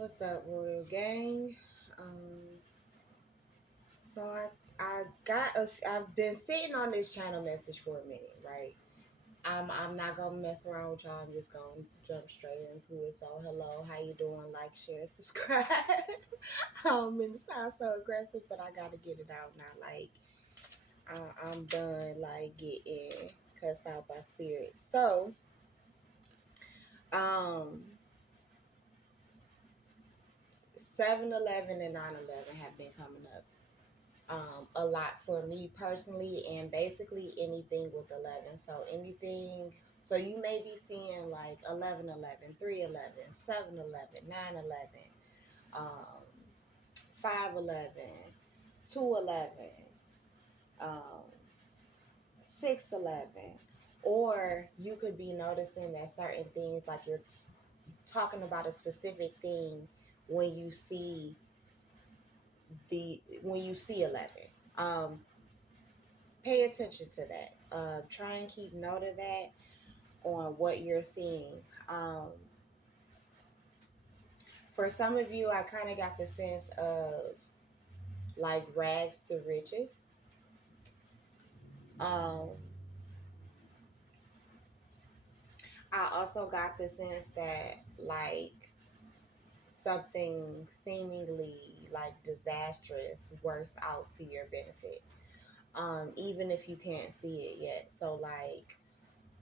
What's up, Royal Gang? Um, I've been sitting on this channel message for a minute, right? I'm not gonna mess around with y'all. I'm just gonna jump straight into it. So, hello, how you doing? Like, share, subscribe. I don't mean to sound so aggressive, but I gotta get it out now. Like, I'm done, like, getting cussed out by spirits. So, um, 7-Eleven and 9/11 have been coming up a lot for me personally, and basically anything with 11. So anything, so you may be seeing like 11/11, 3/11, 7/11, 9/11, um, 5/11, 2/11, um, 6/11, or you could be noticing that certain things, like you're talking about a specific thing when you see when you see 11. Um, Pay attention to that. Try and keep note of that on what you're seeing. For some of you, I kind of got the sense of like rags to riches. Um, I also got the sense that like something seemingly like disastrous works out to your benefit, even if you can't see it yet. So, like,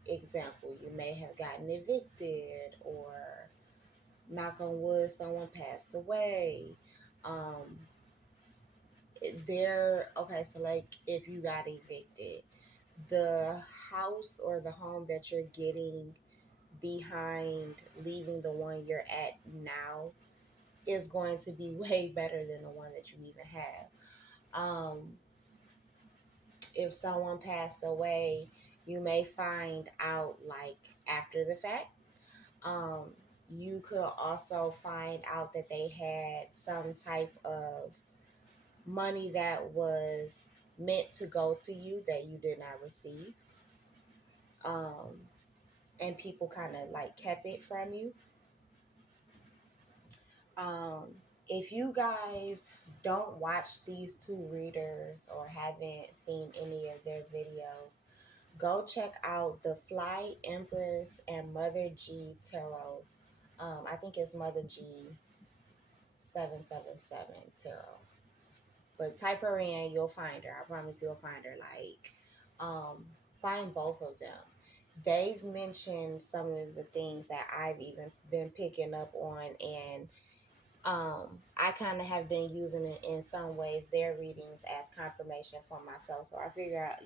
example, you may have gotten evicted, or knock on wood, someone passed away. Um, okay, so like if you got evicted, the house or the home that you're getting behind leaving the one you're at now is going to be way better than the one that you even have. If someone passed away, you may find out like after the fact. Um, you could also find out that they had some type of money that was meant to go to you that you did not receive. Um, and people kind of like kept it from you. Um, if you guys don't watch these two readers or haven't seen any of their videos, go check out the Fly Empress and Mother G Tarot. I think it's Mother G 777 Tarot. But type her in, you'll find her. I promise you'll find her. Like, find both of them. They've mentioned some of the things that I've even been picking up on, and I kind of have been using it in some ways, their readings, as confirmation for myself. So I figure out,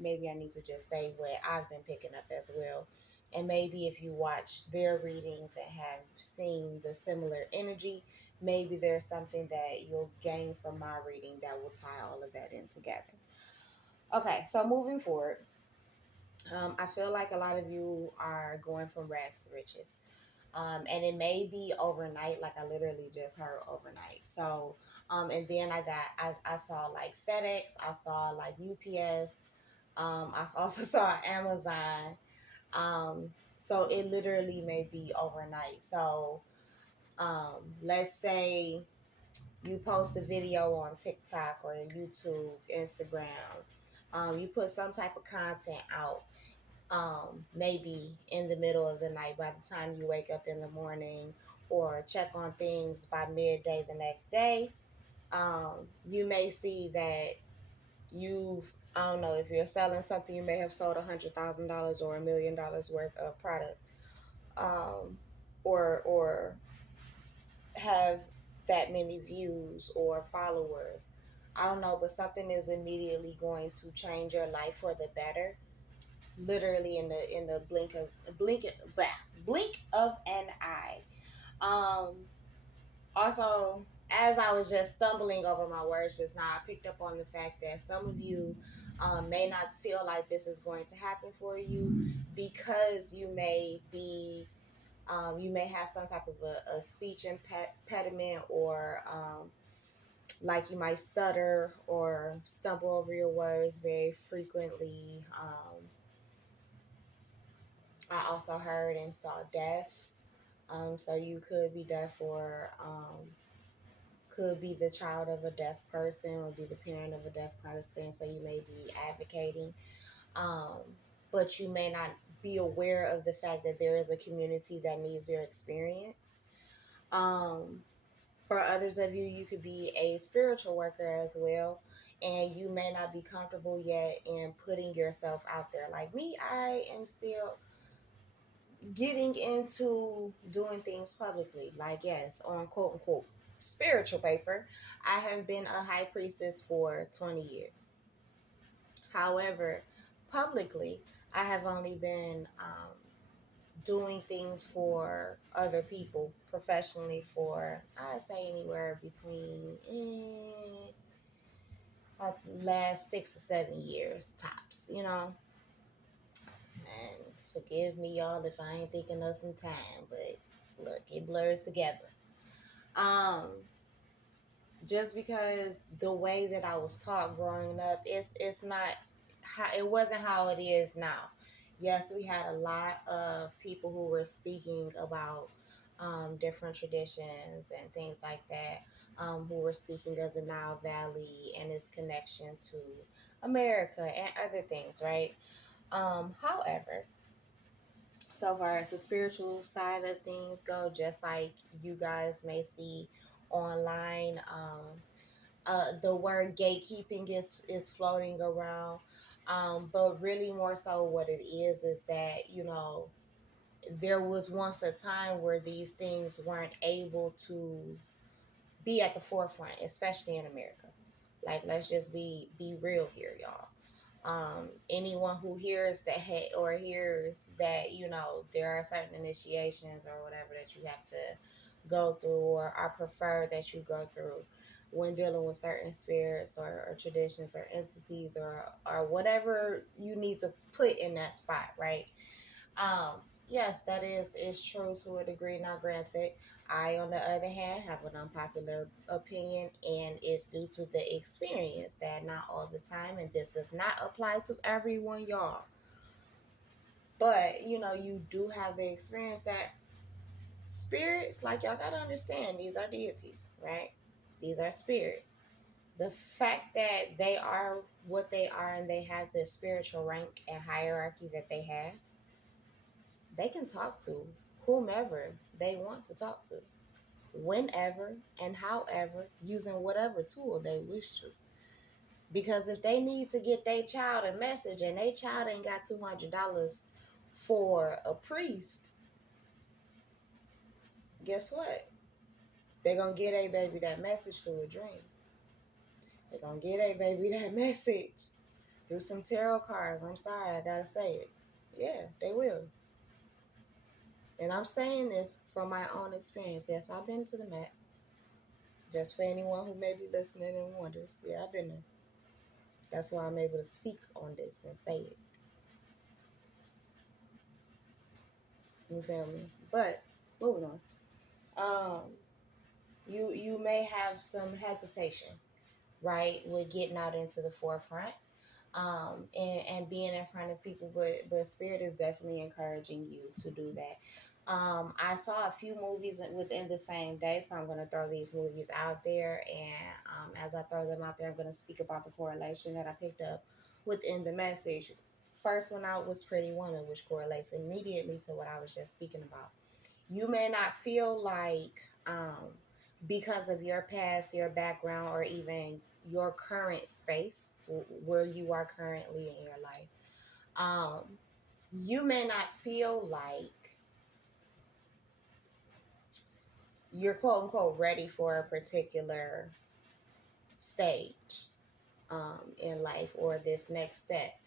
maybe I need to just say what I've been picking up as well. And maybe if you watch their readings and have seen the similar energy, maybe there's something that you'll gain from my reading that will tie all of that in together. Okay, so moving forward, I feel like a lot of you are going from rags to riches. And it may be overnight, like I literally just heard overnight. So, and then I saw like FedEx, I saw like UPS, I also saw Amazon. So it literally may be overnight. So, let's say you post a video on TikTok or YouTube, Instagram, you put some type of content out, maybe in the middle of the night, by the time you wake up in the morning, or check on things by midday the next day, you may see that I don't know, if you're selling something, you may have sold $100,000 or $1 million worth of product, um, or have that many views or followers. I don't know, but something is immediately going to change your life for the better, literally in the blink of an eye. Um, Also, as I was just stumbling over my words just now, I picked up on the fact that some of you may not feel like this is going to happen for you, because you may have some type of a speech impediment, or like you might stutter or stumble over your words very frequently. I also heard and saw death. So you could be deaf or could be the child of a deaf person or be the parent of a deaf person. So you may be advocating, um, but you may not be aware of the fact that there is a community that needs your experience. Um, for others of you, you could be a spiritual worker as well. And you may not be comfortable yet in putting yourself out there. Like me, I am still getting into doing things publicly. Like, yes, on quote unquote spiritual paper, I have been a high priestess for 20 years. However, publicly, I have only been doing things for other people professionally for, I say, anywhere between last 6 or 7 years tops, And forgive me, y'all, if I ain't thinking of some time, but look, it blurs together. Um, just because the way that I was taught growing up, it's not how it wasn't how it is now. Yes, we had a lot of people who were speaking about different traditions and things like that, who were speaking of the Nile Valley and its connection to America and other things, right? However, so far as the spiritual side of things go, just like you guys may see online, the word gatekeeping is floating around, but really more so what it is that there was once a time where these things weren't able to be at the forefront, especially in America. Like, let's just be real here, y'all. Anyone who hears that or hears that there are certain initiations or whatever that you have to go through, or I prefer that you go through when dealing with certain spirits or traditions or entities or whatever you need to put in that spot, right? Yes, that is true to a degree. Now, granted, I, on the other hand, have an unpopular opinion, and it's due to the experience that not all the time, and this does not apply to everyone, y'all. But you do have the experience that spirits, like, y'all gotta understand, these are deities, right? These are spirits. The fact that they are what they are and they have the spiritual rank and hierarchy that they can talk to whomever they want to talk to, whenever and however, using whatever tool they wish to. Because if they need to get their child a message and their child ain't got $200 for a priest, guess what? They're going to get a baby that message through a dream. They're going to get a baby that message through some tarot cards. I'm sorry, I got to say it. Yeah, they will. And I'm saying this from my own experience. Yes, I've been to the mat. Just for anyone who may be listening and wonders, yeah, I've been there. That's why I'm able to speak on this and say it. You feel me? But moving on. Um, you may have some hesitation, right, with getting out into the forefront, and being in front of people, but Spirit is definitely encouraging you to do that. I saw a few movies within the same day, so I'm going to throw these movies out there, and as I throw them out there, I'm going to speak about the correlation that I picked up within the message. First one out was Pretty Woman, which correlates immediately to what I was just speaking about. You may not feel like, because of your past, your background, or even your current space where you are currently in your life, you may not feel like you're quote unquote ready for a particular stage in life or this next step.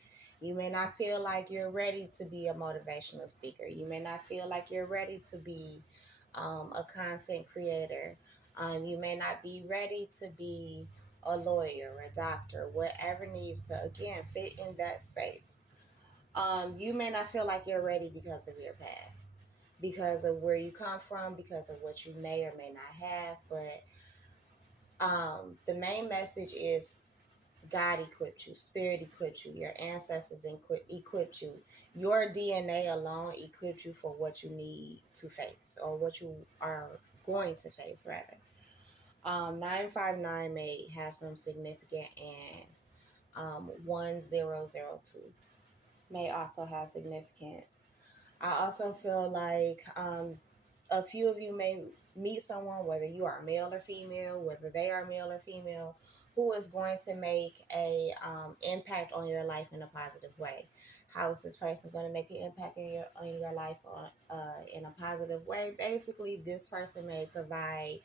You may not feel like you're ready to be a motivational speaker. You may not feel like you're ready to be a content creator. You may not be ready to be a lawyer, a doctor, whatever needs to, again, fit in that space. You may not feel like you're ready because of your past, because of where you come from, because of what you may or may not have. But the main message is God equipped you, Spirit equipped you, your ancestors equipped you. Your DNA alone equipped you for what you need to face, or what you are going to face, rather. 959 may have some significant, and 1002 may also have significance. I also feel like a few of you may meet someone, whether you are male or female, whether they are male or female, who is going to make a impact on your life in a positive way. How is this person going to make an impact on your life in a positive way? Basically, this person may provide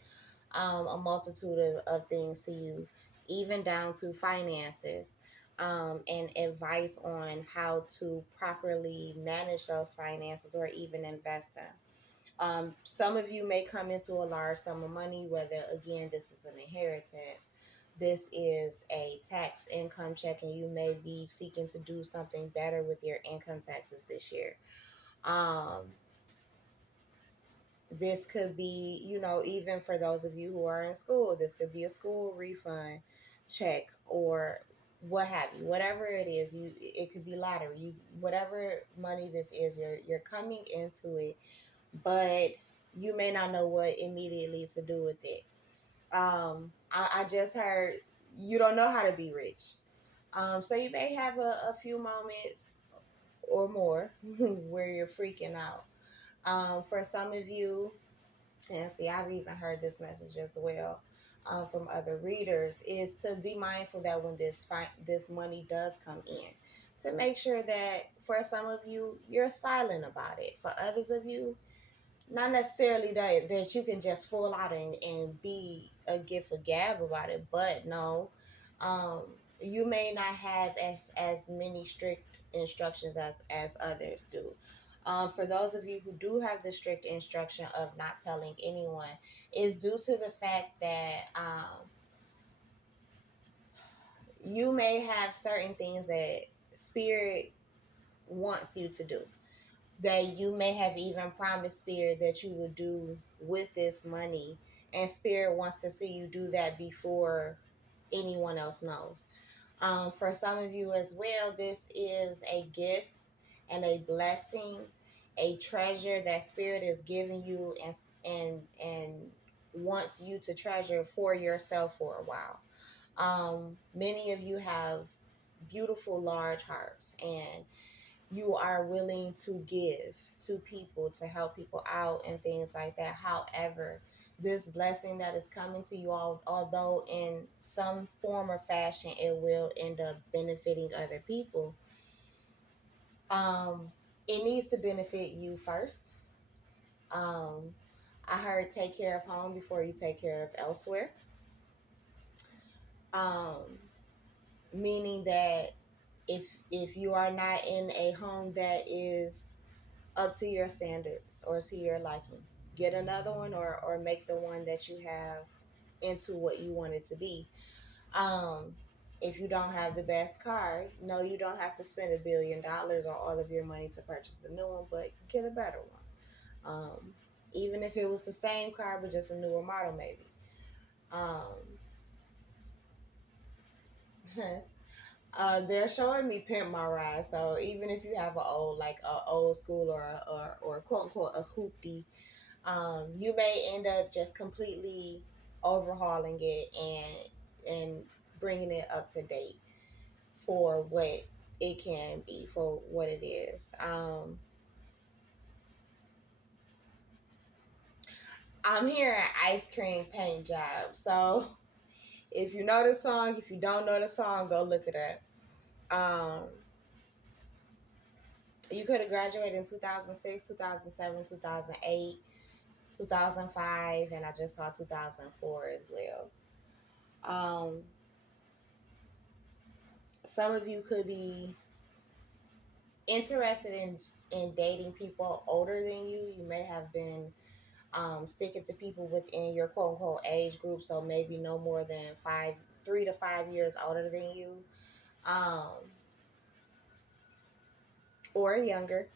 a multitude of things to you, even down to finances, and advice on how to properly manage those finances or even invest them. Some of you may come into a large sum of money, whether, again, this is an inheritance, this is a tax income check, and you may be seeking to do something better with your income taxes this year. Um, this could be, even for those of you who are in school, this could be a school refund check, or what have you. Whatever it is, it could be lottery. Whatever money this is, you're coming into it, but you may not know what immediately to do with it. I just heard you don't know how to be rich. So you may have a few moments or more where you're freaking out. For some of you, and see, I've even heard this message as well, from other readers, is to be mindful that when this money does come in, to make sure that for some of you, you're silent about it. For others of you, not necessarily that you can just fall out and be a gift of gab about it, but no, um, you may not have as many strict instructions as others do. For those of you who do have the strict instruction of not telling anyone, is due to the fact that you may have certain things that spirit wants you to do, that you may have even promised spirit that you would do with this money, and spirit wants to see you do that before anyone else knows. For some of you as well, this is a gift and a blessing, a treasure that spirit is giving you, and wants you to treasure for yourself for a while. Many of you have beautiful large hearts, and you are willing to give to people, to help people out and things like that. However, this blessing that is coming to you, all, although in some form or fashion it will end up benefiting other people, um, it needs to benefit you first. Um, I heard take care of home before you take care of elsewhere. Um, Meaning that if you are not in a home that is up to your standards or to your liking, get another one, or make the one that you have into what you want it to be. Um, if you don't have the best car, no, you don't have to spend $1 billion or all of your money to purchase a new one, but get a better one. Even if it was the same car but just a newer model, maybe. Um, they're showing me pimp my ride. So even if you have a old school, or quote unquote a hoopty, you may end up just completely overhauling it and bringing it up to date for what it can be, for what it is. I'm hearing ice cream paint job. So if you know the song, if you don't know the song, go look it up. You could have graduated in 2006, 2007, 2008, 2005, and I just saw 2004 as well. Some of you could be interested in dating people older than you. You may have been sticking to people within your quote unquote age group, so maybe no more than 3 to 5 years older than you, um, or younger.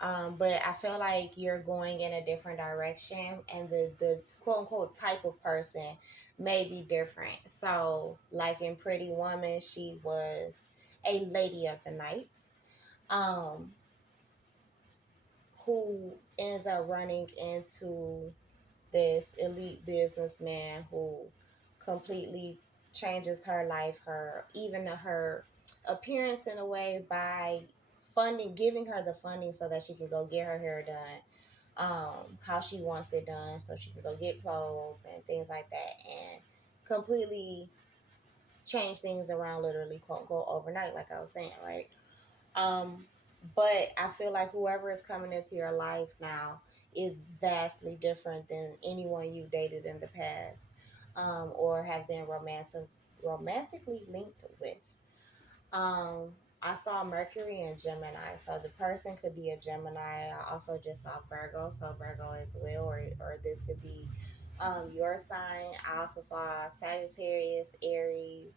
But I feel like you're going in a different direction, and the quote unquote type of person may be different. So, like in Pretty Woman, she was a lady of the night, um, who ends up running into this elite businessman who completely changes her life, her even her appearance in a way by funding, giving her the funding so that she can go get her hair done, how she wants it done, so she can go get clothes and things like that, and completely change things around, literally quote unquote overnight, like I was saying, right? Um, but I feel like whoever is coming into your life now is vastly different than anyone you've dated in the past, or have been romantically linked with. Um, I saw Mercury and Gemini, so the person could be a Gemini. I also just saw Virgo, so Virgo as well, or this could be your sign. I also saw Sagittarius, Aries,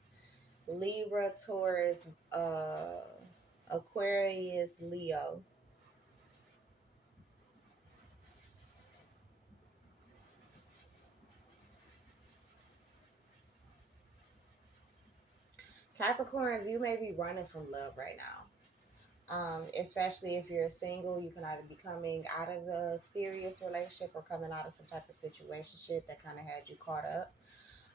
Libra, Taurus, Aquarius, Leo. Capricorns, you may be running from love right now. Especially if you're single, you can either be coming out of a serious relationship or coming out of some type of situationship that kind of had you caught up.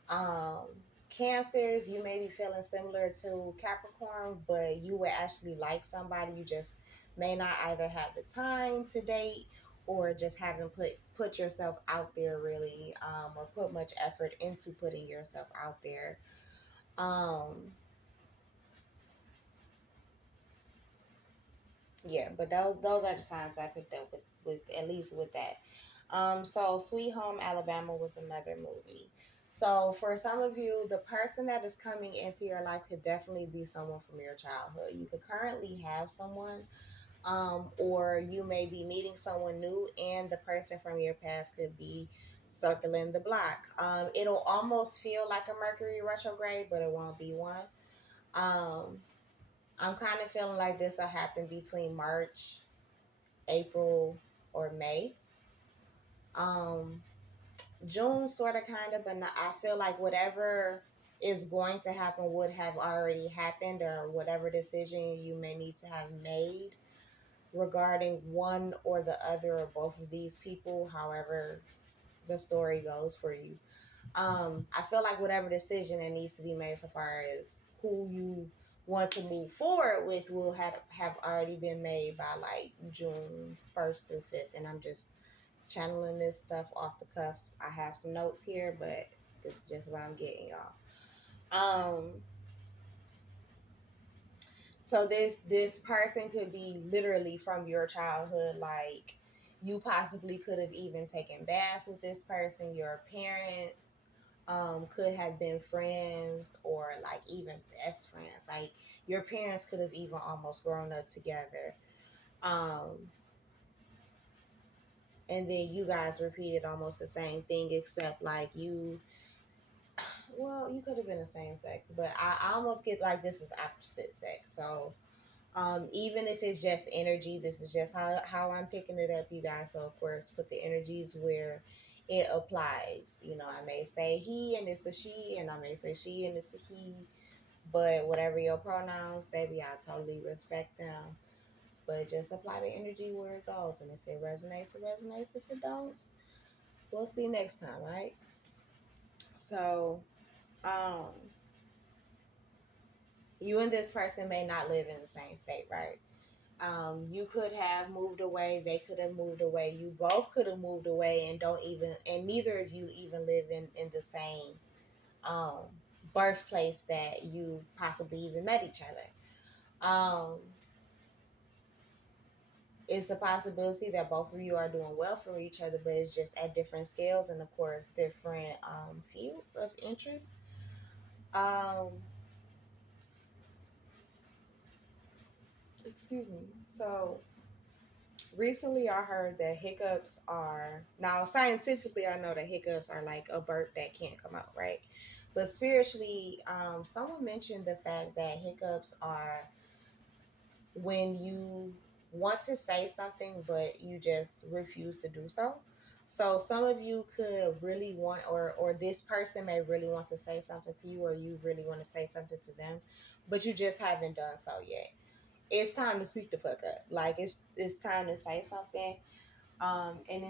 Um, Cancers, you may be feeling similar to Capricorn, but you would actually like somebody. You just may not either have the time to date or just haven't put yourself out there really, or put much effort into putting yourself out there. Um, yeah, but those are the signs that I picked up with at least with that. So Sweet Home Alabama was another movie. So for some of you, the person that is coming into your life could definitely be someone from your childhood. You could currently have someone, or you may be meeting someone new, and the person from your past could be circling the block. It'll almost feel like a Mercury retrograde, but it won't be one. Um, I'm kind of feeling like this will happen between March, April, or May. Um, June, sort of, kind of, but not, I feel like whatever is going to happen would have already happened, or whatever decision you may need to have made regarding one or the other or both of these people, however the story goes for you. I feel like whatever decision that needs to be made so far as who you want to move forward with will have already been made by like June 1st through 5th. And I'm just channeling this stuff off the cuff. I have some notes here, but this is just what I'm getting, y'all. So this person could be literally from your childhood, like you possibly could have even taken baths with this person. Your parents could have been friends, or like even best friends. Like your parents could have even almost grown up together. Um, and then you guys repeated almost the same thing, except like well, you could have been the same sex, but I almost get like this is opposite sex. So even if it's just energy, this is just how I'm picking it up, you guys. So of course, put the energies where it applies. You know, I may say he and it's a she, and I may say she and it's a he. But whatever your pronouns, baby, I totally respect them. But just apply the energy where it goes, and if it resonates, it resonates. If it don't, we'll see next time, right? So, um, you and this person may not live in the same state, right? You could have moved away. They could have moved away. You both could have moved away, and don't even, and neither of you even live in the same um, birthplace that you possibly even met each other. Um, it's a possibility that both of you are doing well for each other, but it's just at different scales, and of course, different fields of interest. Um, Excuse me. So recently, I heard that hiccups are, now scientifically, I know that hiccups are like a burp that can't come out, right? But spiritually, someone mentioned the fact that hiccups are when you want to say something, but you just refuse to do so. So some of you could really want, or this person may really want to say something to you, or you really want to say something to them, but you just haven't done so yet. It's time to speak the fuck up. Like it's time to say something. And